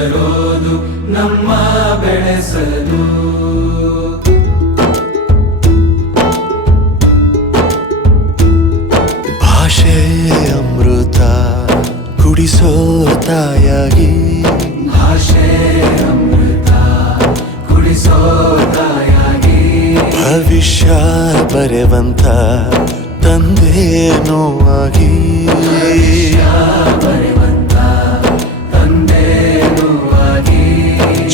ಗದರೋದು ನಮ್ಮ ಬೆಳೆಸಲು. ಭಾಷೆ ಅಮೃತ ಕುಡಿಸೋ ತಾಯಾಗಿ. ಭಾಷೆ ಅಮೃತ ಕುಡಿಸೋ ತಾಯಾಗಿ. ಭವಿಷ್ಯ ಬರೆವಂತ ತಂದೇನೋ ಆಗಿ